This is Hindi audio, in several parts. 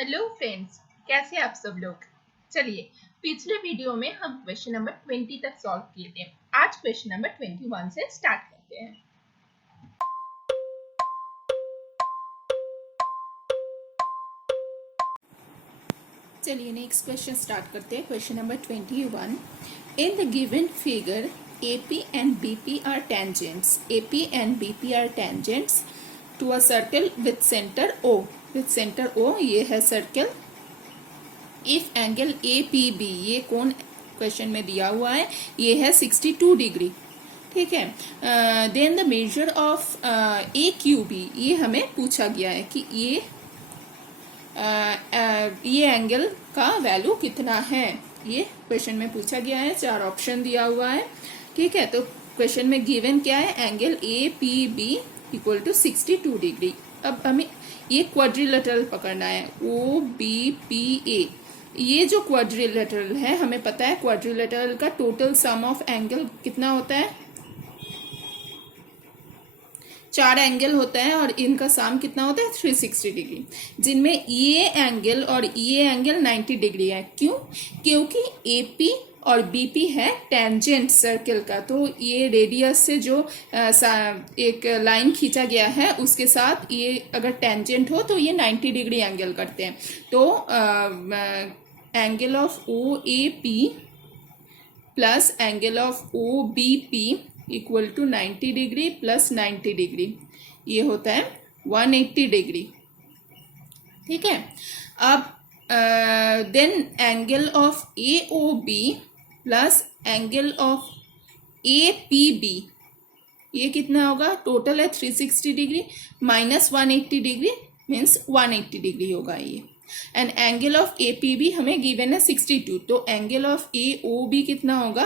हेलो फ्रेंड्स, कैसे आप सब लोग। चलिए, पिछले वीडियो में हम क्वेश्चन नंबर 20 तक सॉल्व किए थे। आज क्वेश्चन नंबर 21 से स्टार्ट करते हैं। चलिए नेक्स्ट क्वेश्चन स्टार्ट करते हैं। Question number 21। In the given figure AP and BP are tangents. AP and BP are tangents to a circle with center O. With center O ये है सर्कल। If angle APB, ये कौन क्वेश्चन में दिया हुआ है, ये है 62 डिग्री। ठीक है। Then the measure of AQB, ये हमें पूछा गया है कि ये एंगल का वैल्यू कितना है, ये क्वेश्चन में पूछा गया है। 4 ऑप्शन दिया हुआ है। ठीक है, तो क्वेश्चन में गिवन क्या है, angle APB equal to 62 degree. अब हमें ये क्वाड्रिलेटरल पकड़ना है, OBPA। ये जो क्वाड्रिलेटरल है, हमें पता है क्वाड्रिलेटरल का टोटल सम ऑफ एंगल कितना होता है, 4 एंगल होता है और इनका सम कितना होता है 360 डिग्री, जिनमें ये एंगल और ये एंगल 90 डिग्री है। क्यों? क्योंकि AP और BP है टेंजेंट सर्कल का। तो ये रेडियस से जो एक लाइन खींचा गया है उसके साथ ये अगर टेंजेंट हो तो ये 90 डिग्री एंगल करते हैं। तो angle of OAP plus angle of OBP equal to 90 degree plus 90 degree, ये होता है 180 डिग्री। ठीक है। अब then angle of AOB plus angle of APB, ये कितना होगा, टोटल है 360 degree minus 180 degree means 180 degree होगा ये। एंड एंगल ऑफ APB हमें गिवन है 62, तो एंगल ऑफ AOB कितना होगा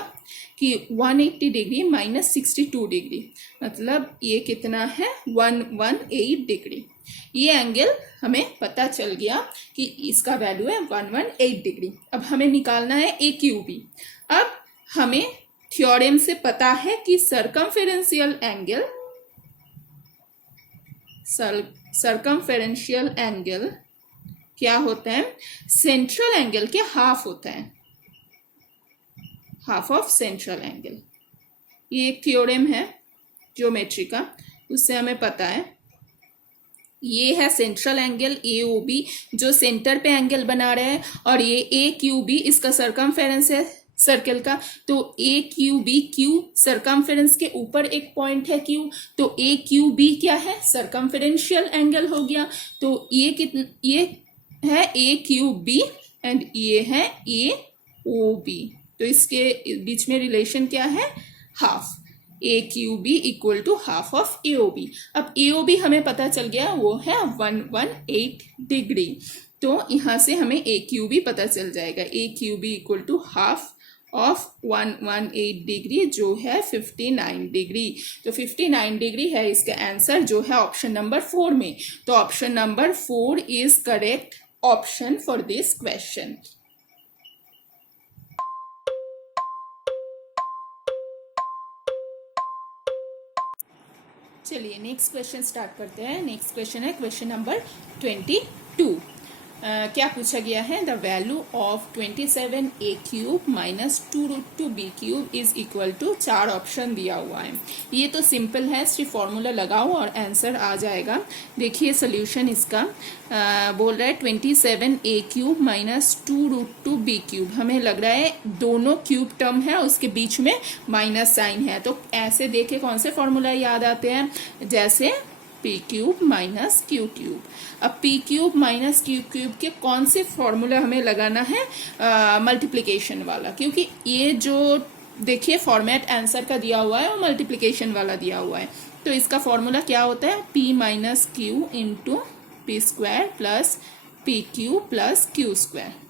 कि 180 डिग्री माइनस 62 डिग्री, मतलब ये कितना है 118 डिग्री। ये एंगल हमें पता चल गया कि इसका वैल्यू है 118 डिग्री। अब हमें निकालना है AQB। अब हमें थ्योरम से पता है कि सरकमफेरेंशियल एंगल क्या होता है, सेंट्रल एंगल के हाफ होता है, हाफ ऑफ सेंट्रल एंगल। ये एक थ्योरम है ज्योमेट्री का, उससे हमें पता है। ये है सेंट्रल एंगल AOB जो सेंटर पे एंगल बना रहा है, और ये AQB इसका सरकमफेरेंस है सर्कल का। तो AQB, Q सरकमफेरेंस के ऊपर एक पॉइंट है Q, तो AQB क्या है, सरकमफेरेंशियल एंगल हो गया। तो ये है AQB एंड ये है AOB, तो इसके बीच में रिलेशन क्या है, half. AQB equal to half of AOB। अब AOB हमें पता चल गया, वो है 118 डिग्री। तो यहाँ से हमें AQB पता चल जाएगा, AQB equal to half of 118 degree जो है 59 डिग्री। तो 59 डिग्री है इसका आंसर, जो है ऑप्शन नंबर 4 में। तो option number 4 is correct option for this question. चलिए नेक्स्ट क्वेश्चन स्टार्ट करते हैं। नेक्स्ट क्वेश्चन है क्वेश्चन नंबर 22। क्या पूछा गया है, the value of 27a cube minus 2√2b cube is equal to, 4 option दिया हुआ है। ये तो सिंपल है, सिर्फ फॉर्मूला लगाओ और आंसर आ जाएगा। देखिए सोल्यूशन इसका बोल रहा है 27a cube minus 2√2b cube. हमें लग रहा है दोनों क्यूब टर्म है, उसके बीच में माइनस साइन है। तो ऐसे देखे कौन से फॉर्मूला याद आते हैं, जैसे P cube minus Q cube. अब P cube minus Q cube के कौन से फॉर्मूला हमें लगाना है, मल्टीप्लिकेशन वाला, क्योंकि ये जो देखिए फॉर्मेट आंसर का दिया हुआ है वो मल्टीप्लिकेशन वाला दिया हुआ है। तो इसका फॉर्मूला क्या होता है, P minus Q into P square plus P cube plus Q square.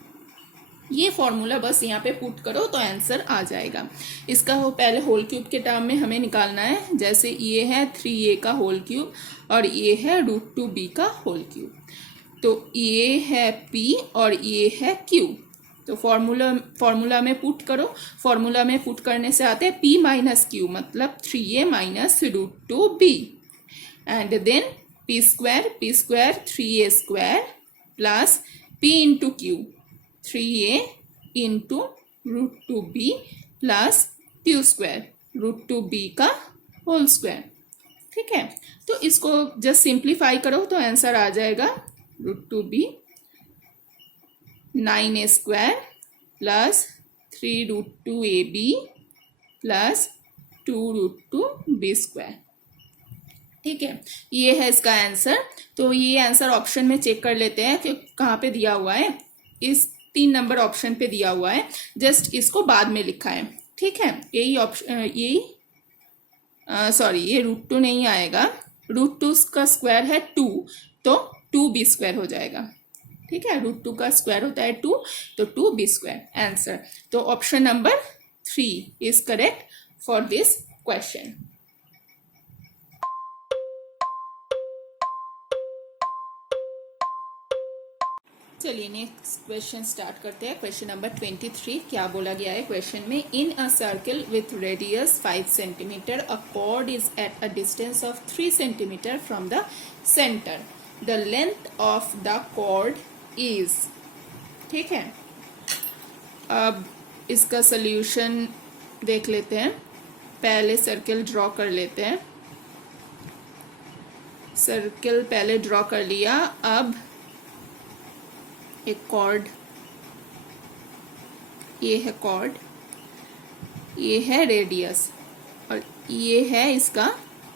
ये फॉर्मूला बस यहाँ पे पुट करो तो आंसर आ जाएगा। इसका हो पहले होल क्यूब के टर्म में हमें निकालना है, जैसे ये है 3a का होल क्यूब और ये है √2b का होल क्यूब। तो ये है p और ये है q। तो फॉर्मूला में पुट करो। फॉर्मूला में पुट करने से आते हैं p माइनस q मतलब 3a minus √2b and then p square 3a square plus p into q, 3a into √2b plus q square √2b का होल स्क्वायर। ठीक है, तो इसको जस्ट सिंप्लीफाई करो तो आंसर आ जाएगा √2b 9a square plus 3√2ab plus 2√2b square. ठीक है, ये है इसका आंसर। तो ये आंसर ऑप्शन में चेक कर लेते हैं कि कहाँ पे दिया हुआ है। इस 3 नंबर ऑप्शन पे दिया हुआ है, जस्ट इसको बाद में लिखा है। ठीक है, यही ऑप्शन, यही सॉरी ये √2 नहीं आएगा, √2 का स्क्वायर है 2, तो 2b स्क्वायर हो जाएगा। ठीक है, √2 का स्क्वायर होता है 2, तो 2b स्क्वायर आंसर। तो option number 3 is correct for this question. चलिए नेक्स्ट क्वेश्चन स्टार्ट करते हैं। क्वेश्चन नंबर 23 क्या बोला गया है क्वेश्चन में, in a circle with radius 5 centimetre a chord is at a distance of 3 centimetre from the centre, the length of the chord is. ठीक है, अब इसका सोल्यूशन देख लेते हैं। पहले सर्कल ड्रॉ कर लेते हैं। सर्कल पहले ड्रॉ कर लिया। अब एक कॉर्ड, ये है कॉर्ड, ये है रेडियस और ये है इसका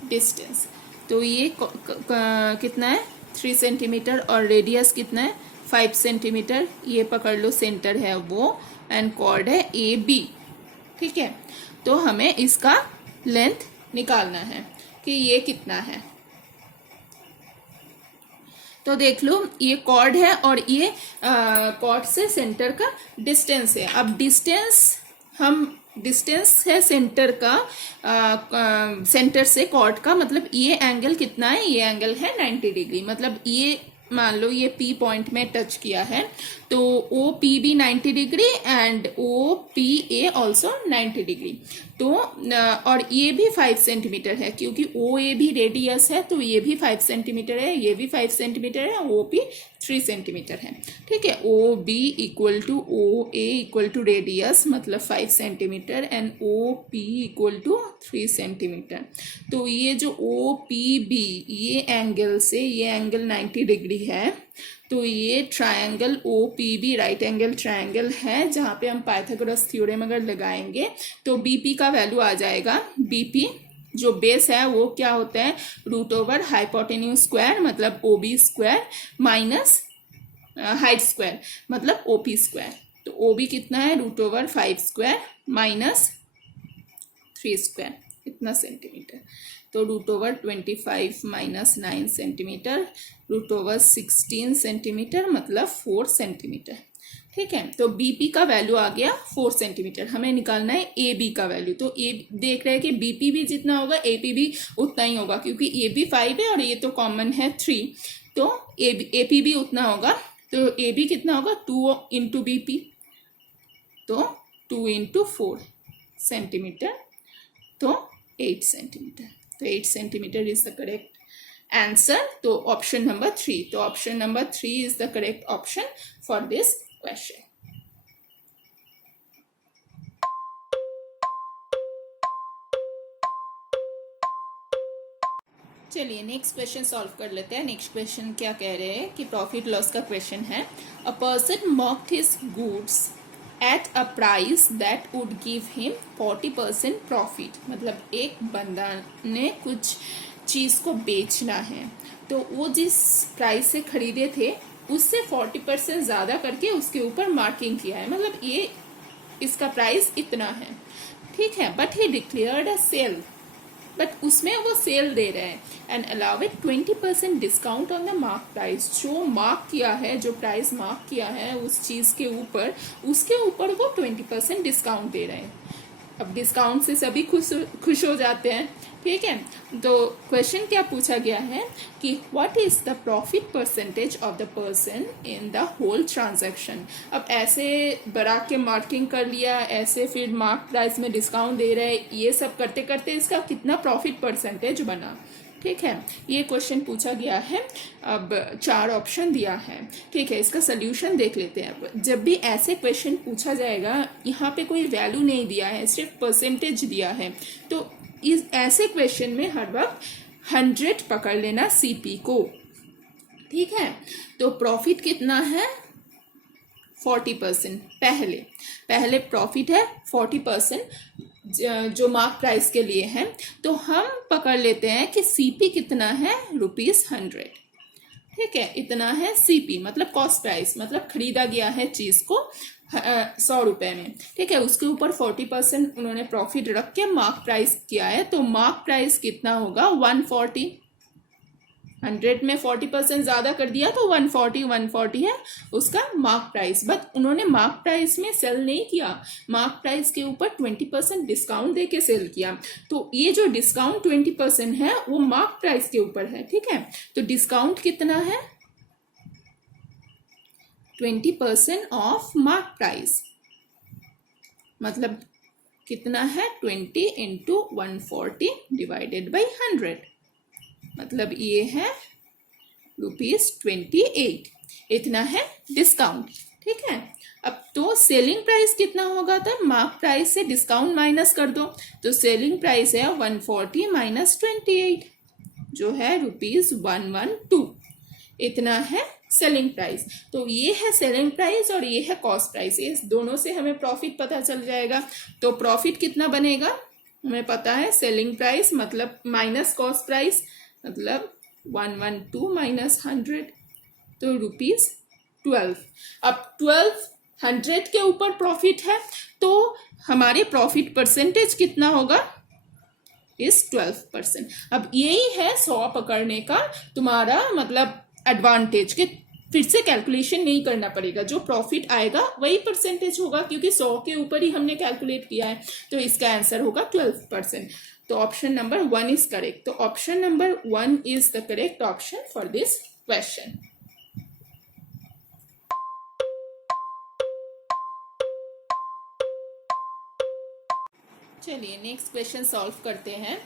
डिस्टेंस। तो ये कितना है 3 सेंटीमीटर और रेडियस कितना है 5 सेंटीमीटर। ये पकड़ लो, सेंटर है वो, एंड कॉर्ड है ए बी। ठीक है, तो हमें इसका लेंथ निकालना है कि ये कितना है। तो देख लो, ये कॉर्ड है और ये कॉर्ड से सेंटर का डिस्टेंस है। अब डिस्टेंस है सेंटर का, सेंटर से कॉर्ड का, मतलब ये एंगल कितना है, ये एंगल है 90 डिग्री। मतलब ये मान लो ये P पॉइंट में टच किया है, तो OP भी 90 degree and OPA also 90 degree. तो और ये भी 5 सेंटीमीटर है, क्योंकि OA भी रेडियस है, तो ये भी 5 सेंटीमीटर है, ये भी 5 सेंटीमीटर है, OP 3 सेंटीमीटर है। ठीक है, OB equal to OA equal to radius मतलब 5 centimetre and OP equal to 3 centimetre. तो ये जो OPB, ये एंगल से ये एंगल 90 डिग्री है, तो ये triangle OPB right angle triangle है, जहाँ पे हम पाइथागोरस थ्योरम अगर लगाएंगे तो BP का वैल्यू आ जाएगा। BP जो बेस है वो क्या होता है, √ हाइपोटेन्यूज स्क्वायर मतलब OB square minus height square मतलब OP स्क्वायर। तो OB कितना है, √ 5 स्क्वायर माइनस 3 स्क्वायर, इतना सेंटीमीटर। तो √25 माइनस 9 सेंटीमीटर, √16 सेंटीमीटर मतलब 4 सेंटीमीटर। ठीक है, तो BP का वैल्यू आ गया 4 सेंटीमीटर। हमें निकालना है AB का वैल्यू। तो A देख रहे हैं कि BP भी जितना होगा AP भी उतना ही होगा, क्योंकि AB 5 है और ये तो कॉमन है 3, तो AP भी उतना होगा। तो AB कितना होगा, 2 इंटू BP, तो 2 इंटू 4 सेंटीमीटर, तो 8 सेंटीमीटर। तो 8 centimetre is the correct answer. तो ऑप्शन नंबर 3, तो option number 3 is the correct option for this question. चलिए नेक्स्ट क्वेश्चन सॉल्व कर लेते हैं। नेक्स्ट क्वेश्चन क्या कह रहे हैं कि प्रॉफिट लॉस का क्वेश्चन है। A person mocked his goods at a price that would give him 40% profit. मतलब एक बंदा ने कुछ चीज़ को बेचना है, तो वो जिस प्राइस से खरीदे थे उससे 40% ज़्यादा करके उसके ऊपर मार्किंग किया है, मतलब ये इसका प्राइस इतना है। ठीक है, but he declared a sale, but उसमें वो सेल दे रहे हैं and allow it 20% discount on the mark price. जो मार्क किया है, जो प्राइस मार्क किया है उस चीज़ के ऊपर, उसके ऊपर वो 20% डिस्काउंट दे रहे हैं। अब डिस्काउंट से सभी खुश हो जाते हैं। ठीक है, तो क्वेश्चन क्या पूछा गया है कि what is the profit percentage of the person in the whole transaction. अब ऐसे बड़ा के मार्किंग कर लिया, ऐसे फिर मार्क प्राइस में डिस्काउंट दे रहे हैं, ये सब करते करते इसका कितना प्रॉफिट परसेंटेज बना। ठीक है, ये क्वेश्चन पूछा गया है। अब 4 ऑप्शन दिया है, ठीक है। इसका सोल्यूशन देख लेते हैं। अब जब भी ऐसे क्वेश्चन पूछा जाएगा, यहाँ पे कोई वैल्यू नहीं दिया है, सिर्फ परसेंटेज दिया है, तो इस ऐसे क्वेश्चन में हर वक्त 100 पकड़ लेना सीपी को, ठीक है। तो प्रॉफिट कितना है 40%। पहले प्रॉफिट है 40% जो मार्क प्राइस के लिए है। तो हम पकड़ लेते हैं कि सीपी कितना है ₹100, ठीक है। इतना है सीपी, मतलब कॉस्ट प्राइस, मतलब खरीदा गया है चीज को 100 रुपए में, ठीक है। उसके ऊपर 40% उन्होंने प्रॉफिट रख के मार्क प्राइस किया है। तो मार्क प्राइस कितना होगा 140। 100 में 40% ज्यादा कर दिया तो 140 है उसका मार्क प्राइस। बट उन्होंने मार्क प्राइस में सेल नहीं किया, मार्क प्राइस के ऊपर 20% डिस्काउंट दे के सेल किया। तो ये जो डिस्काउंट 20% है वो मार्क प्राइस के ऊपर है, ठीक है। तो डिस्काउंट कितना है 20% ऑफ मार्क प्राइस, मतलब कितना है 20 इंटू 140 डिवाइडेड बाई 100, मतलब ये है ₹28। इतना है डिस्काउंट, ठीक है। अब तो सेलिंग प्राइस कितना होगा, तो मार्क प्राइस से डिस्काउंट माइनस कर दो। तो सेलिंग प्राइस है 140 माइनस 28, जो है ₹112। इतना है सेलिंग प्राइस। तो ये है सेलिंग प्राइस और ये है कॉस्ट प्राइस। ये दोनों से हमें प्रॉफिट पता चल जाएगा। तो प्रॉफिट कितना बनेगा हमें पता है, सेलिंग प्राइस मतलब माइनस कॉस्ट प्राइस, मतलब 112 माइनस 100, तो ₹12। अब 1200 के ऊपर प्रॉफिट है, तो हमारे प्रॉफिट परसेंटेज कितना होगा इस 12%। अब यही है 100 पकड़ने का तुम्हारा मतलब एडवांटेज, कि फिर से कैलकुलेशन नहीं करना पड़ेगा, जो प्रॉफिट आएगा वही परसेंटेज होगा, क्योंकि 100 के ऊपर ही हमने कैलकुलेट किया है। तो इसका आंसर होगा 12%। तो ऑप्शन नंबर 1 इज करेक्ट। तो option number 1 is the correct option for this question. चलिए नेक्स्ट क्वेश्चन सॉल्व करते हैं।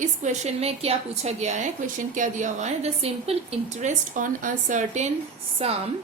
इस क्वेश्चन में क्या पूछा गया है, क्वेश्चन क्या दिया हुआ है, the simple interest on a certain sum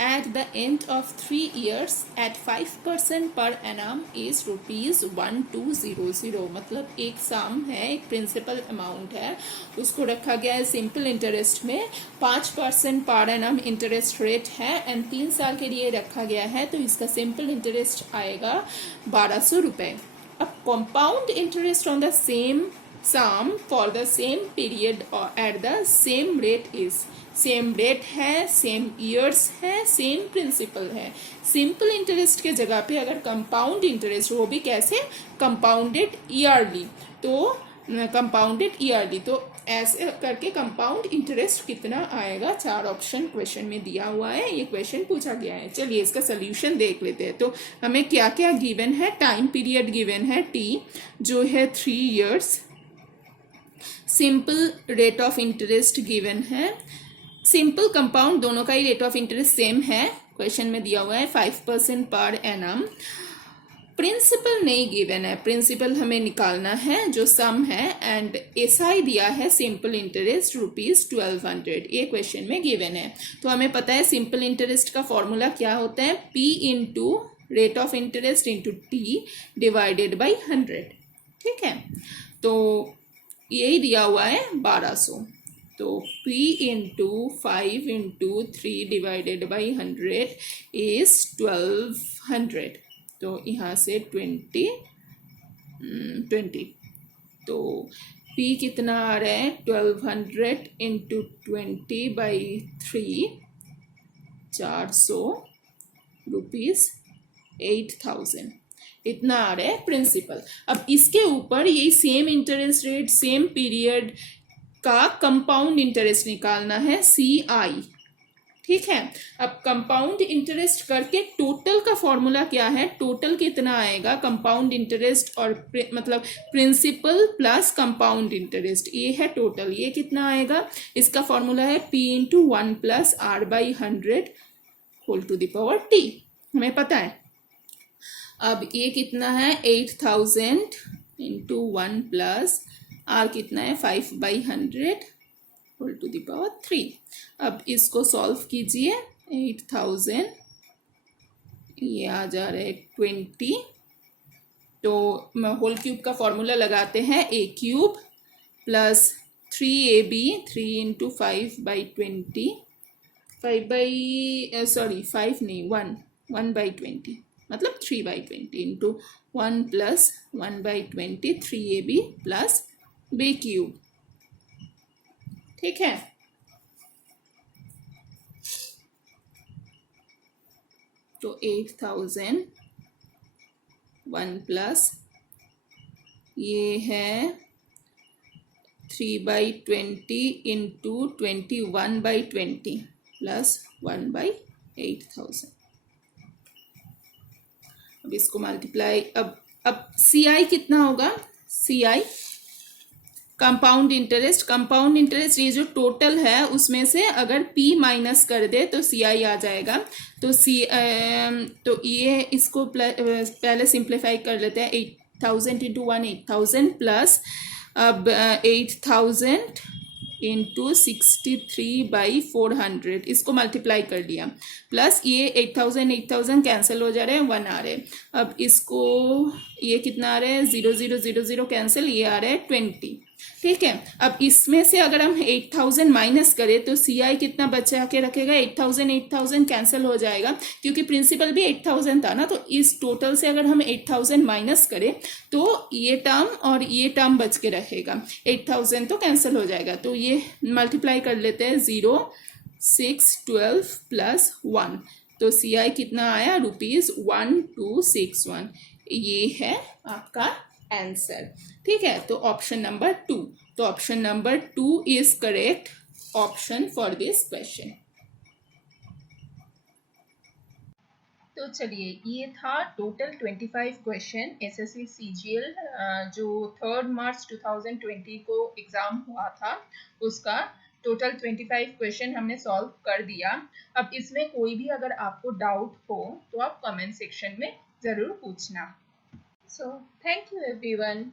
at the end of 3 years at 5% per annum is ₹1200। मतलब एक सम है, एक प्रिंसिपल अमाउंट है, उसको रखा गया है सिंपल इंटरेस्ट में, 5% पर एनम इंटरेस्ट रेट है एंड 3 साल के लिए रखा गया है। तो इसका सिंपल इंटरेस्ट आएगा ₹1200। अब compound interest on the same sum for the same period or at the same rate is, same rate है, सेम ईयर्स है, सेम प्रिंसिपल है। सिंपल इंटरेस्ट के जगह पे अगर कंपाउंड इंटरेस्ट, वो भी कैसे कंपाउंडेड ईयरली, तो कंपाउंडेड ईयरली, तो ऐसे करके कंपाउंड इंटरेस्ट कितना आएगा। 4 ऑप्शन क्वेश्चन में दिया हुआ है, ये क्वेश्चन पूछा गया है। चलिए इसका सोल्यूशन देख लेते हैं। तो हमें क्या क्या गिवन है, टाइम पीरियड गिवन है T, जो है 3 years, simple rate of interest given है, सिंपल कंपाउंड दोनों का ही रेट ऑफ इंटरेस्ट सेम है, क्वेश्चन में दिया हुआ है 5% पर एनम। प्रिंसिपल नहीं गिवन है, प्रिंसिपल हमें निकालना है जो सम है, एंड एसआई दिया है सिंपल इंटरेस्ट ₹1200, ये क्वेश्चन में गिवन है। तो हमें पता है सिंपल इंटरेस्ट का फॉर्मूला क्या होता है, P into rate of interest into T divided by 100, ठीक है। तो यही दिया हुआ है 1200। तो P into 5 into 3 divided by 100 is 1200। तो यहाँ से 20, तो P कितना आ रहा है 1200 इंटू 20/3, 400 रुपीज 8000, इतना आ रहा है प्रिंसिपल। अब इसके ऊपर यही same interest rate same period का कंपाउंड इंटरेस्ट निकालना है CI, ठीक है। अब कंपाउंड इंटरेस्ट करके टोटल का फॉर्मूला क्या है, टोटल कितना आएगा, कंपाउंड इंटरेस्ट और मतलब प्रिंसिपल प्लस कंपाउंड इंटरेस्ट, ये है टोटल, ये कितना आएगा, इसका फॉर्मूला है P into 1 plus R/100 whole to the power T, हमें पता है। अब ये कितना है 8000 इंटू 1 प्लस आर कितना है 5/100 होल टू द पावर 3। अब इसको सॉल्व कीजिए 8000, ये आ जा रहा है 20। तो होल क्यूब का फॉर्मूला लगाते हैं a cube plus 3ab 3 into 5/20 5 नहीं 1/20 मतलब 3/20 into 1 plus 1/20 3ab plus b cube. ठीक है, तो 8000 1 प्लस ये है 3/20 इंटू 21/20 प्लस 1/8000। अब इसको मल्टीप्लाई, अब सी आई कितना होगा, सी आई कंपाउंड इंटरेस्ट ये जो टोटल है उसमें से अगर P माइनस कर दे तो CI आ जाएगा। तो तो ये इसको पहले सिंप्लीफाई कर लेते हैं। 8000 इंटू 1 8000 प्लस अब 8000 इंटू 63/400 इसको मल्टीप्लाई कर लिया, प्लस ये 8000 कैंसिल हो जा रहे हैं, 1 आ रहे हैं। अब इसको ये कितना आ रहा है 0 0 0 0 कैंसिल, ये आ रहा है 20। ठीक है, अब इसमें से अगर हम 8000 माइनस करें तो CI कितना बचा के रखेगा, 8000 कैंसिल हो जाएगा क्योंकि प्रिंसिपल भी 8000 था ना। तो इस टोटल से अगर हम 8000 माइनस करें तो ये टर्म और ये टर्म बच के रहेगा, 8000 तो कैंसिल हो जाएगा। तो ये मल्टीप्लाई कर लेते हैं 0 6 12 प्लस 1, तो CI कितना आया ₹1261। ये है आपका आंसर। ठीक है, तो ऑप्शन नंबर 2, तो option number 2 is correct option for this question. तो चलिए, ये था टोटल 25 क्वेश्चन एसएससी सीजीएल जो 3 मार्च 2020 को एग्जाम हुआ था उसका टोटल 25 क्वेश्चन हमने सॉल्व कर दिया। अब इसमें कोई भी अगर आपको डाउट हो तो आप कमेंट सेक्शन में ज़रूर पूछना। So thank you everyone.